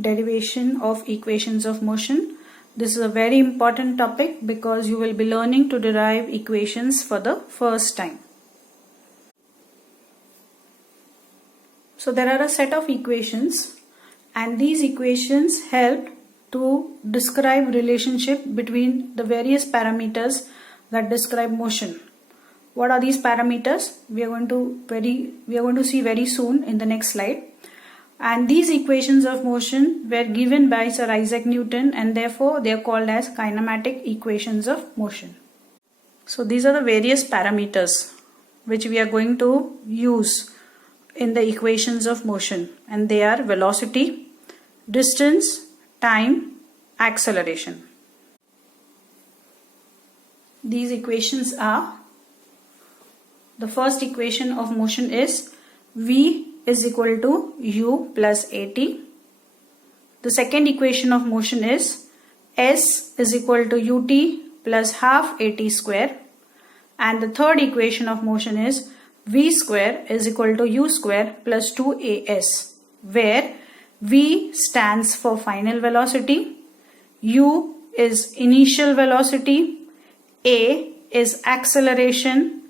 derivation of equations of motion. This is a very important topic because you will be learning to derive equations for the first time. So there are a set of equations and these equations help to describe relationship between the various parameters that describe motion. What are these parameters? We are going to see very soon in the next slide. And these equations of motion were given by Sir Isaac Newton and therefore they are called as kinematic equations of motion. So these are the various parameters which we are going to use in the equations of motion, and they are velocity, distance, time, acceleration. These equations are, the first equation of motion is V is equal to U plus AT. The second equation of motion is S is equal to UT plus half AT square. And the third equation of motion is V square is equal to U square plus 2AS, where V stands for final velocity, U is initial velocity, A is acceleration,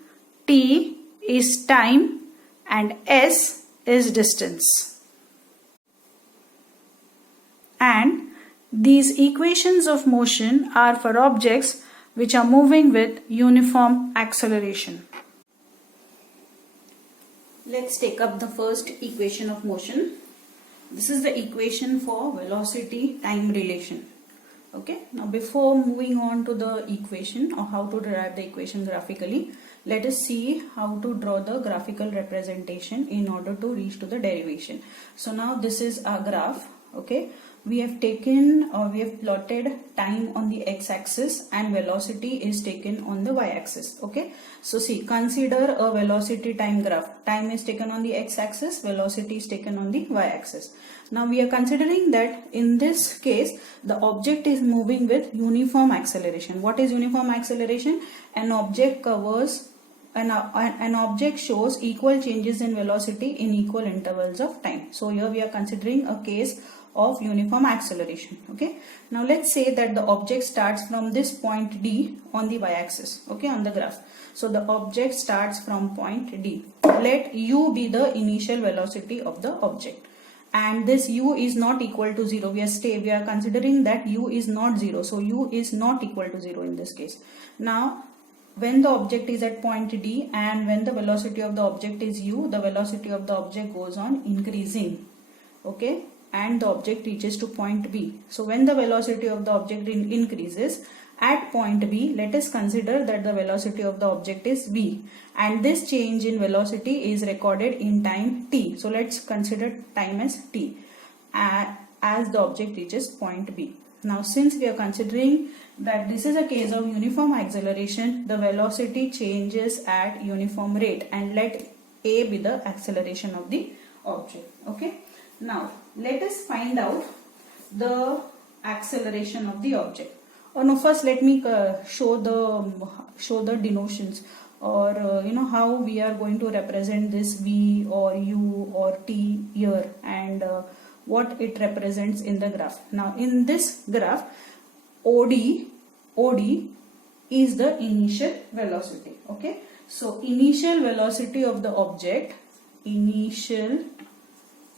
T is time, and S is distance. And these equations of motion are for objects which are moving with uniform acceleration. Let's take up the first equation of motion. This is the equation for velocity-time relation. Okay, now before moving on to the equation or how to derive the equation graphically, let us see how to draw the graphical representation in order to reach to the derivation. So now this is our graph. Okay, we have plotted time on the x-axis and velocity is taken on the y-axis. Okay, so see, consider a velocity time graph. Time is taken on the x-axis, velocity is taken on the y-axis. Now we are considering that in this case the object is moving with uniform acceleration. What is uniform acceleration? An object shows equal changes in velocity in equal intervals of time. So here we are considering a case of uniform acceleration. Okay, now let's say that the object starts from this point D on the y-axis, okay, on the graph. So the object starts from point D. Let U be the initial velocity of the object, and this U is not equal to 0. We are considering that U is not 0, so U is not equal to 0 in this case. Now when the object is at point D and when the velocity of the object is U, the velocity of the object goes on increasing, okay, and the object reaches to point B. So when the velocity of the object increases at point B, let us consider that the velocity of the object is V, and this change in velocity is recorded in time T. So let's consider time as T as the object reaches point B. Now since we are considering that this is a case of uniform acceleration, the velocity changes at uniform rate, and let A be the acceleration of the object. Okay, now let us find out the acceleration of the object. Or no, first let me show the denotions, or how we are going to represent this V or U or T here, and what it represents in the graph. Now in this graph, OD is the initial velocity. Okay, so initial velocity of the object, initial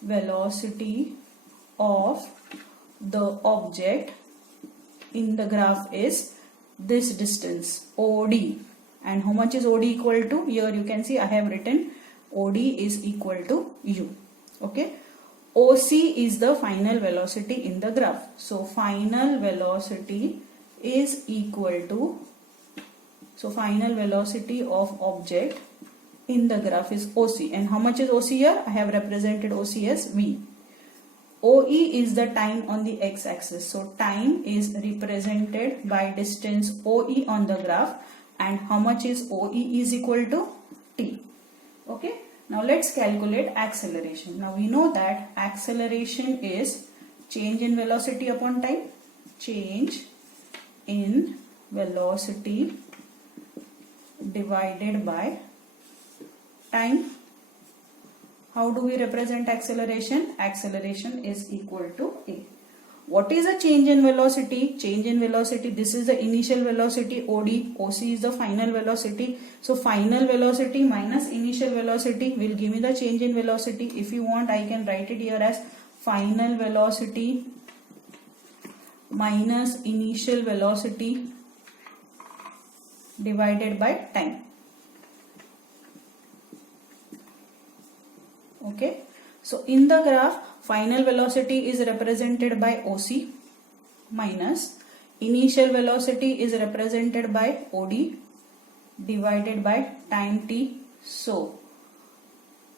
velocity of the object in the graph is this distance OD. And how much is OD equal to? Here you can see I have written OD is equal to U. Okay, OC is the final velocity in the graph. So final velocity is equal to, so final velocity of object in the graph is OC. And how much is OC here? I have represented OC as V. OE is the time on the x-axis. So time is represented by distance OE on the graph, and how much is OE is equal to T. Okay, now let's calculate acceleration. Now we know that acceleration is change in velocity upon time, change in velocity divided by time. How do we represent acceleration? Acceleration is equal to A. What is a change in velocity? Change in velocity, this is the initial velocity OD, OC is the final velocity. So final velocity minus initial velocity will give me the change in velocity. If you want, I can write it here as final velocity minus initial velocity divided by time. Okay. So in the graph, final velocity is represented by OC minus initial velocity is represented by OD divided by time t. So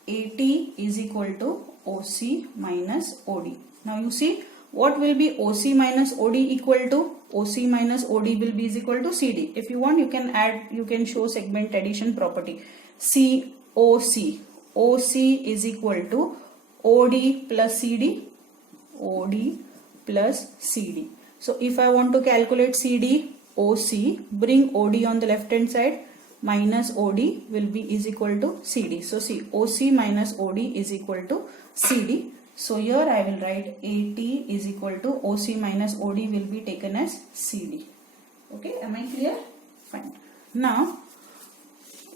AT is equal to OC minus OD. Now you see what will be OC minus OD equal to? OC minus OD will be is equal to CD. If you want, you can add, you can show segment addition property. COC. OC is equal to OD plus CD, OD plus CD. So if I want to calculate CD, OC, bring OD on the left hand side, minus OD will be is equal to CD. So see, OC minus OD is equal to CD. So here I will write AT is equal to OC minus OD will be taken as CD. Okay, am I clear? Fine. Now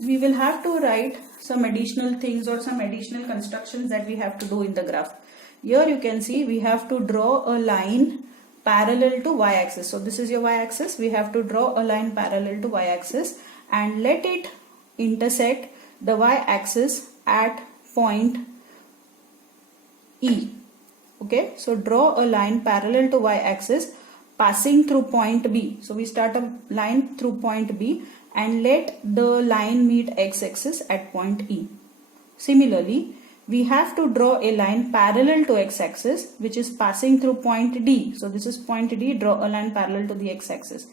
we will have to write some additional things or some additional constructions that we have to do in the graph. Here you can see we have to draw a line parallel to y-axis. So this is your y-axis. We have to draw a line parallel to y-axis and let it intersect the y-axis at point E. Okay, so draw a line parallel to y-axis passing through point B. So we start a line through point B and let the line meet x-axis at point E. Similarly, we have to draw a line parallel to x-axis which is passing through point D. So this is point D, draw a line parallel to the x-axis.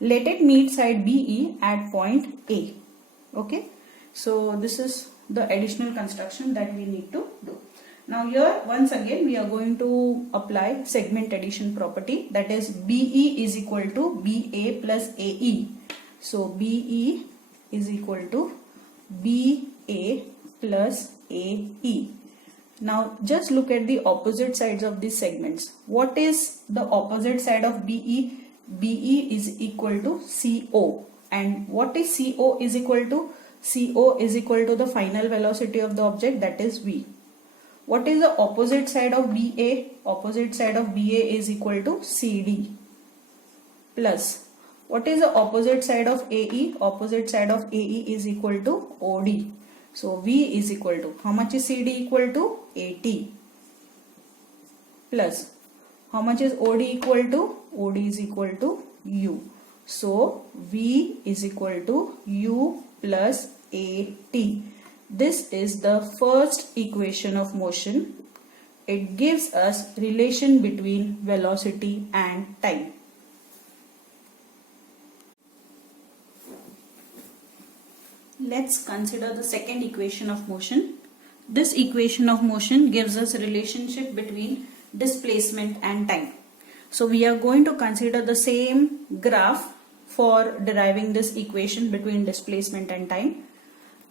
Let it meet side BE at point A. Okay, so this is the additional construction that we need to do. Now here once again we are going to apply segment addition property, that is BE is equal to BA plus AE. So BE is equal to BA plus AE. Now just look at the opposite sides of these segments. What is the opposite side of BE? BE is equal to CO. And what is CO is equal to? CO is equal to the final velocity of the object, that is V. What is the opposite side of BA? Opposite side of BA is equal to CD plus. What is the opposite side of AE? Opposite side of AE is equal to OD. So V is equal to, how much is CD equal to? 80 plus, how much is OD equal to? OD is equal to U. So V is equal to U plus AT. This is the first equation of motion. It gives us relation between velocity and time. Let's consider the second equation of motion. This equation of motion gives us a relationship between displacement and time. So we are going to consider the same graph for deriving this equation between displacement and time.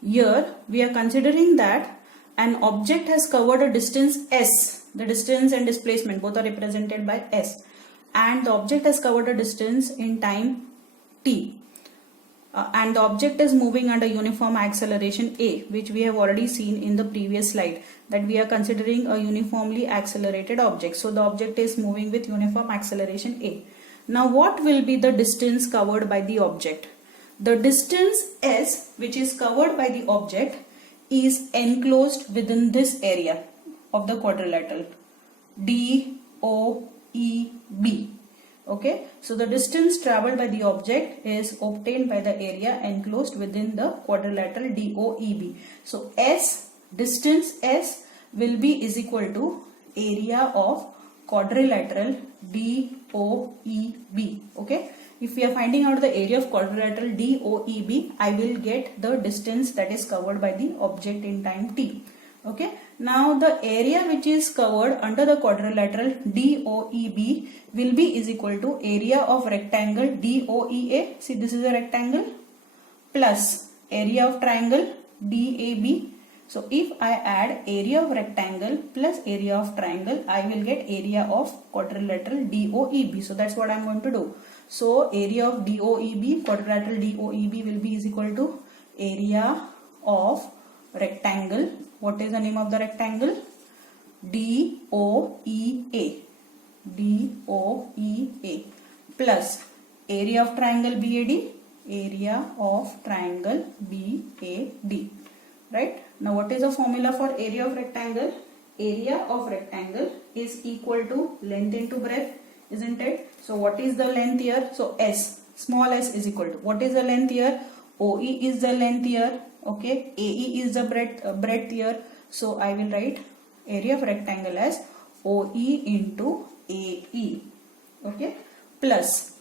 Here we are considering that an object has covered a distance s. The distance and displacement both are represented by s, and the object has covered a distance in time t. And the object is moving under uniform acceleration a, which we have already seen in the previous slide, that we are considering a uniformly accelerated object. So the object is moving with uniform acceleration a. Now what will be the distance covered by the object? The distance s, which is covered by the object, is enclosed within this area of the quadrilateral DOEB. Okay, so the distance traveled by the object is obtained by the area enclosed within the quadrilateral DOEB. So S, distance S will be is equal to area of quadrilateral DOEB. Okay, if we are finding out the area of quadrilateral DOEB, I will get the distance that is covered by the object in time t. Okay, now the area which is covered under the quadrilateral DOEB will be is equal to area of rectangle DOEA. See, this is a rectangle, plus area of triangle DAB So if I add area of rectangle plus area of triangle, I will get area of quadrilateral DOEB. So that's what I'm going to do. So area of DOEB, quadrilateral DOEB will be is equal to area of rectangle. What is the name of the rectangle? DOEA. DOEA plus area of triangle BAD. Area of triangle BAD. Right? Now what is the formula for area of rectangle? Area of rectangle is equal to length into breadth, isn't it? So what is the length here? So S, small s is equal to, what is the length here? OE is the length here, okay? AE is the breadth here. So I will write area of rectangle as OE into AE, okay? Plus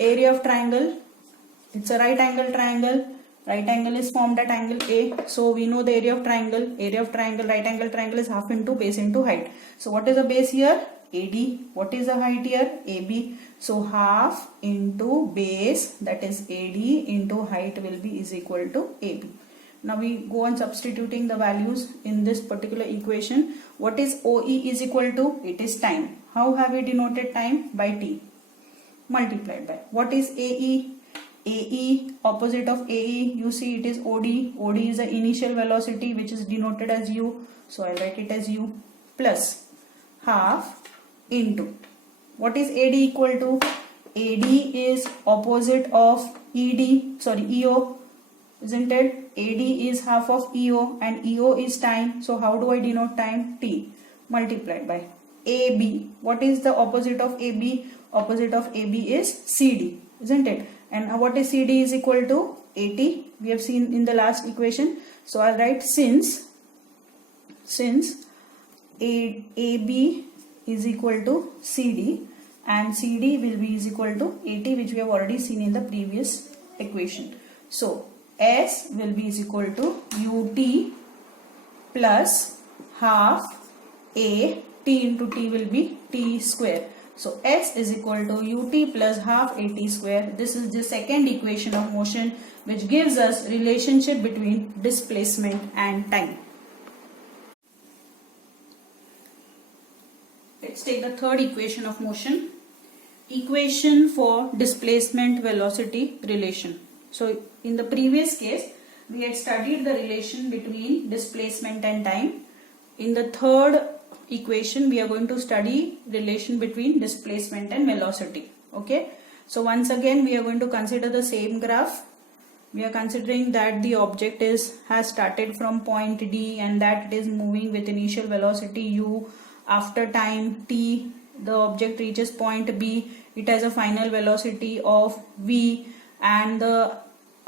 area of triangle, it's a right angle triangle. Right angle is formed at angle A. So we know the area of triangle. Area of triangle, right angle triangle is half into base into height. So what is the base here? AD. What is the height here? AB. So half into base, that is AD, into height will be is equal to AB. Now we go on substituting the values in this particular equation. What is OE is equal to? It is time. How have we denoted time? By T multiplied by. What is AE? AE, opposite of AE, you see it is OD. OD is the initial velocity which is denoted as U. So I write it as U plus half into. What is AD equal to? AD is opposite of EO, isn't it? AD is half of EO and EO is time. So how do I denote time? T multiplied by AB. What is the opposite of AB? Opposite of AB is CD, isn't it? And what is CD is equal to 80. We have seen in the last equation. So I'll write since AB is equal to CD and CD will be is equal to 80, which we have already seen in the previous equation. So S will be is equal to UT plus half A, T into T will be T square. So S is equal to UT plus half AT square. This is the second equation of motion which gives us relationship between displacement and time. Let's take the third equation of motion. Equation for displacement velocity relation. So in the previous case we had studied the relation between displacement and time. In the third equation we are going to study relation between displacement and velocity. Okay, so once again we are going to consider the same graph. We are considering that the object has started from point D and that it is moving with initial velocity U. After time T, the object reaches point B. It has a final velocity of V and the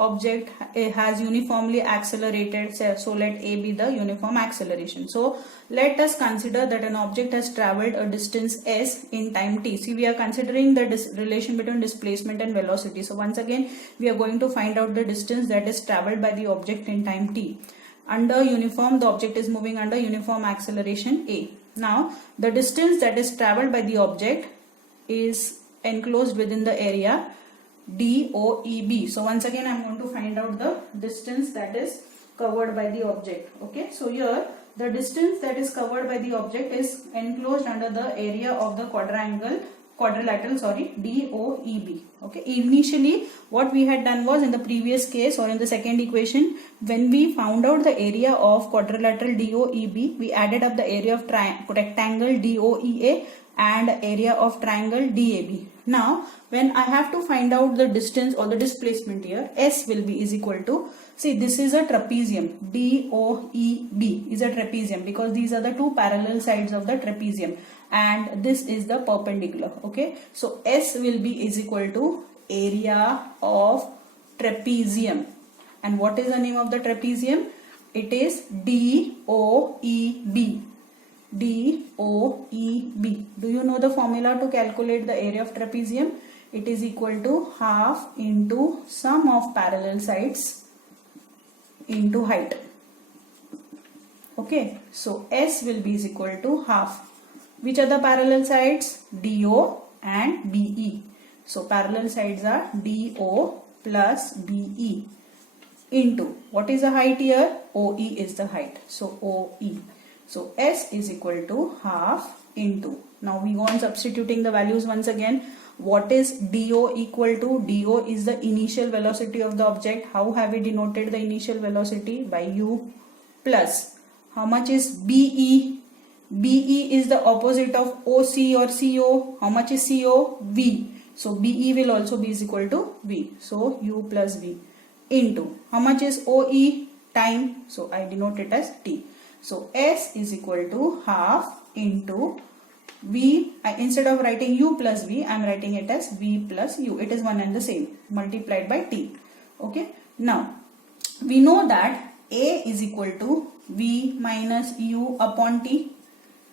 object has uniformly accelerated. So let A be the uniform acceleration. So let us consider that an object has traveled a distance S in time T. See, we are considering the relation between displacement and velocity. So once again we are going to find out the distance that is traveled by the object in time T. Under uniform, the object is moving under uniform acceleration A. Now the distance that is traveled by the object is enclosed within the area DOEB. So once again I am going to find out the distance that is covered by the object. Okay, so here the distance that is covered by the object is enclosed under the area of the quadrilateral DOEB. Okay, initially what we had done was in the previous case or in the second equation, when we found out the area of quadrilateral DOEB, we added up the area of rectangle DOEA and area of triangle DAB. Now when I have to find out the distance or the displacement here, S will be is equal to, see, this is a trapezium. DOEB is a trapezium because these are the two parallel sides of the trapezium and this is the perpendicular. Okay, so S will be is equal to area of trapezium. And what is the name of the trapezium? It is DOEB. DOEB. Do you know the formula to calculate the area of trapezium? It is equal to half into sum of parallel sides into height. Okay, so S will be is equal to half. Which are the parallel sides? DO and BE. So parallel sides are DO plus BE. into, what is the height here? OE is the height. So OE. So S is equal to half into. Now we go on substituting the values once again. What is DO equal to? DO is the initial velocity of the object. How have we denoted the initial velocity? By U plus. How much is BE? BE is the opposite of OC or CO. How much is CO? V. So BE will also be is equal to V. So U plus V into. How much is OE? Time. So I denote it as T. So S is equal to half into V. Instead of writing U plus V, I am writing it as V plus U. It is one and the same, multiplied by T. Okay. Now we know that A is equal to V minus U upon T,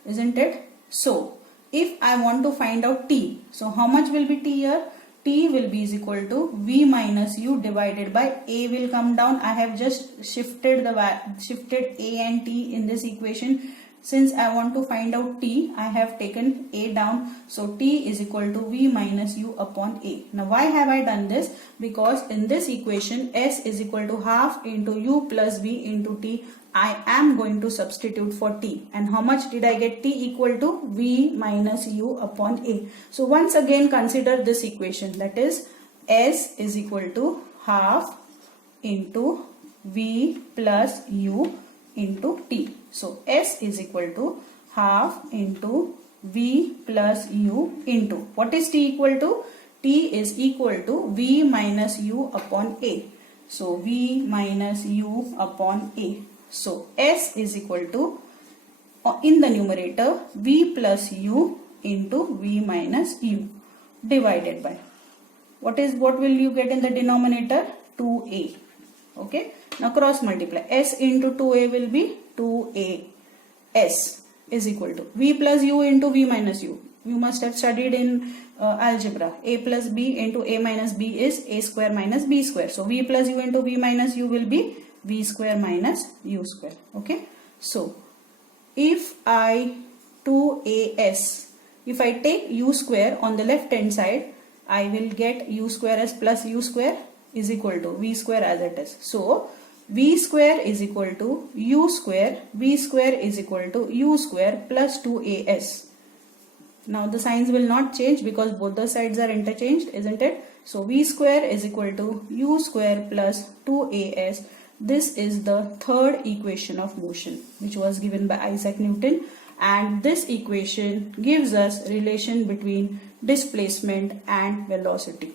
isn't it? So if I want to find out T, so how much will be T here? T will be is equal to V minus U divided by A will come down. I have just shifted A and T in this equation. Since I want to find out T, I have taken A down. So T is equal to V minus U upon A. Now why have I done this? Because in this equation S is equal to half into U plus V into T. I am going to substitute for T. And how much did I get? T equal to V minus U upon A. So once again consider this equation, that is S is equal to half into V plus U into T. So S is equal to half into V plus U into, what is T equal to? T is equal to V minus U upon A. So V minus U upon A. So S is equal to, in the numerator, V plus U into V minus U divided by, what will you get in the denominator? 2A. Okay. Now cross multiply. S into 2A will be 2A. S is equal to V plus U into V minus U. You must have studied in algebra. A plus B into A minus B is A square minus B square. So V plus U into V minus U will be V square minus U square. Okay. So if I 2AS, if I take U square on the left hand side, I will get U square as plus U square is equal to V square as it is. So V square is equal to U square. V square is equal to U square plus 2AS. Now the signs will not change because both the sides are interchanged, isn't it? So V square is equal to U square plus 2AS. This is the third equation of motion which was given by Isaac Newton, and this equation gives us relation between displacement and velocity.